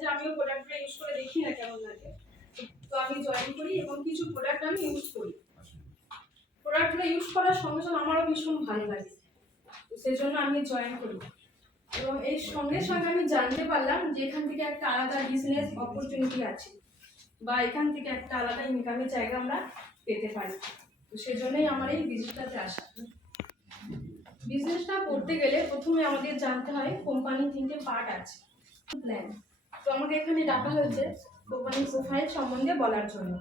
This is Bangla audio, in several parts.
যে আমিও প্রোডাক্টটা ইউজ করে দেখি না কেমন লাগে, তো আমি জয়েন করি এবং কিছু প্রোডাক্ট আমি ইউজ করি। প্রোডাক্টগুলো ইউজ করার সঙ্গে সঙ্গে আমারও ভীষণ ভালো লাগে, তো সেই জন্য আমি জয়েন করি। এবং এই সঙ্গে সঙ্গে আমি জানতে পারলাম যে এখান থেকে একটা আলাদা বিজনেস অপরচুনিটি আছে, বা এখান থেকে একটা আলাদা ইনকামের জায়গা আমরা পেতে পারি। তো সেজন্যই আমার এই বিজনেসটাতে আসা। বিজনেসটা করতে গেলে প্রথমে আমাদের জানতে হয় কোম্পানির 3টে পার্ট আছে, প্ল্যান। তো আমাকে এখানে ডাকা হয়েছে কোম্পানির প্রোফাইল সম্বন্ধে বলার জন্য।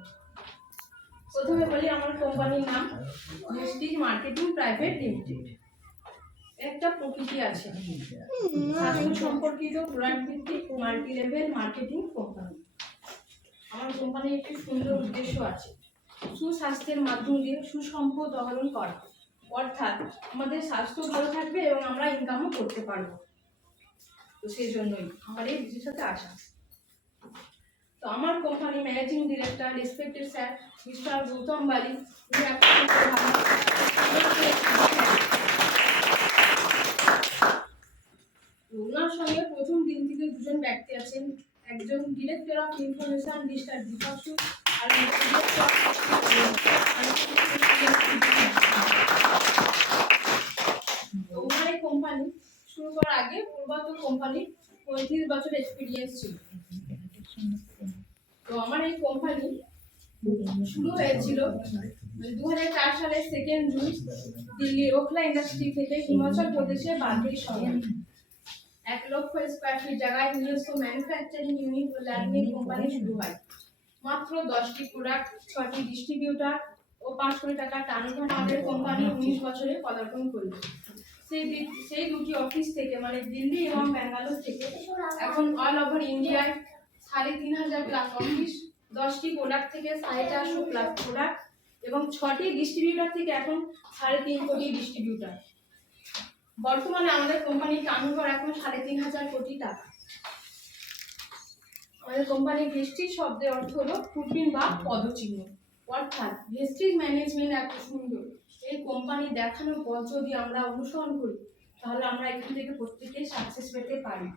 প্রথমে বলি আমার কোম্পানির নাম ভেস্টিজ মার্কেটিং প্রাইভেট লিমিটেড। একটা প্রকৃতি আছে, স্বাস্থ্য সম্পর্কিত প্রোডাক্ট ভিত্তিক মাল্টি লেভেল মার্কেটিং কোম্পানি। আমার কোম্পানির একটি সুন্দর উদ্দেশ্য আছে, সুস্বাস্থ্যের মাধ্যম দিয়ে সুসম্পদ আহরণ করা, অর্থাৎ আমাদের স্বাস্থ্য ভালো থাকবে এবং আমরা ইনকামও করতে পারবো। তো সেই জন্যই আমার এই বিজনেসটাতে আসা। তো আমার company managing director respected sir mister Gautam বালি, ওনার সঙ্গে প্রথম দিন থেকে দুজন ব্যক্তি আছেন, একজন ডিরেক্টর অফ ইনফরমেশন মিস্টার দীপাশু, আর ওনার এই কোম্পানি শুরু করার আগে পূর্বতন কোম্পানি 35 বছর এক্সপিরিয়েন্স ছিল। তো আমার এই কোম্পানি শুরু হয়েছিল 2004 সালের 2 জুন দিল্লির ওখলা ইন্ডাস্ট্রি থেকে হিমাচল প্রদেশের বান্দ্রির শহরে 1 লক্ষ স্কয়ার ফিট জায়গায় নিজস্ব ম্যানুফ্যাকচারিং ইউনিট ও ল্যাব নিয়ে কোম্পানি শুরু হয়। মাত্র 10টি প্রোডাক্ট, 6টি ডিস্ট্রিবিউটর ও 5 কোটি টাকা টার্নওভার আমাদের কোম্পানি 19 বছরে পদার্পণ করল। সেই দুটি অফিস থেকে মানে দিল্লি এবং ব্যাঙ্গালোর থেকে এখন অল ওভার ইন্ডিয়ায় 3,500 প্লাস অফিস, 10টি প্রোডাক্ট থেকে 450 প্লাস প্রোডাক্ট এবং 6টি ডিস্ট্রিবিউটর থেকে এখন 3.5 কোটি ডিস্ট্রিবিউটর। বর্তমানে আমাদের কোম্পানির টার্নওভার এখন 3,500 কোটি টাকা। আমাদের কোম্পানির ভেস্টিজ শব্দের অর্থ হলো ফুটপিন বা পদচিহ্ন, অর্থাৎ ভেস্টিজ ম্যানেজমেন্ট এত সুন্দর, এই কোম্পানি দেখানো পথ যদি আমরা অনুসরণ করি তাহলে আমরা এখান থেকে প্রত্যেকেই সাকসেস পেতে পারি।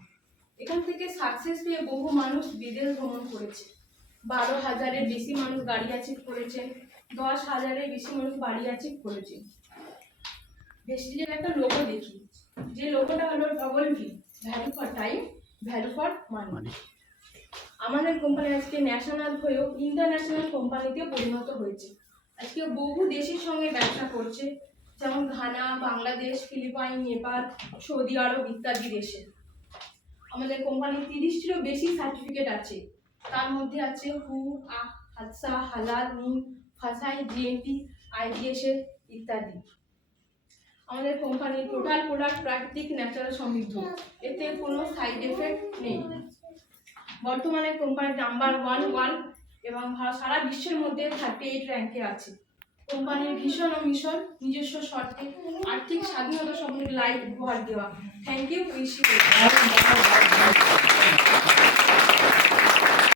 এখান থেকে সাকসেস পেয়ে বহু মানুষ বিদেশ ভ্রমণ করেছে, 12,000-এর বেশি মানুষ গাড়ি অ্যাচিভ করেছেন, 10,000-এর বেশি মানুষ বাড়ি অ্যাচিভ করেছেন। ভেস্টিজের একটা লোগো দেখি, যে লোগোটা হলো double V, value for time, value for money. আমাদের কোম্পানি আজকে ন্যাশনাল হয়েও ইন্টারন্যাশনাল কোম্পানিতে পরিণত হয়েছে। আজকে বহু দেশের সঙ্গে ব্যবসা করছে, যেমন Ghana, Bangladesh, Philippine, Nepal, Saudi Arab ইত্যাদি দেশে। আমাদের কোম্পানির 30টিরও বেশি সার্টিফিকেট আছে, তার মধ্যে আছে হু, হাদসা, হালাল, নিম, ফাসাই, জিএমপি, আইজিএসএ ইত্যাদি। আমাদের কোম্পানির টোটাল প্রোডাক্ট প্রাকৃতিক ন্যাচারাল সমৃদ্ধ, এতে কোনো সাইড এফেক্ট নেই। বর্তমানে কোম্পানি নাম্বার 1 এবং সারা বিশ্বের মধ্যে 38 র্যাঙ্কে আছে। কোম্পানির ভিশন ও মিশন নিজস্ব শর্তে আর্থিক স্বাধীনতা সম্পন্ন লাইফ উপহার দেওয়া। Thank you.